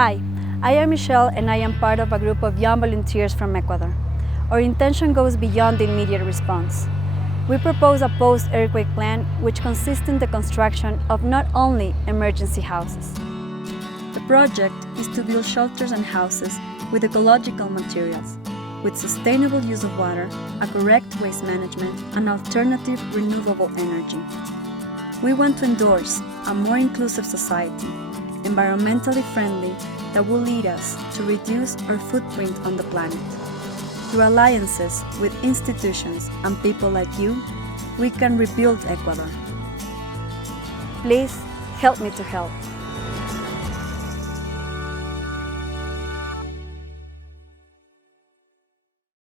Hi, I am Michelle and I am part of a group of young volunteers from Ecuador. Our intention goes beyond the immediate response. We propose a post-earthquake plan which consists in the construction of not only emergency houses. The project is to build shelters and houses with ecological materials, with sustainable use of water, a correct waste management, and alternative renewable energy. We want to endorse a more inclusive society, environmentally friendly, that will lead us to reduce our footprint on the planet. Through alliances with institutions and people like you, we can rebuild Ecuador. Please help me to help.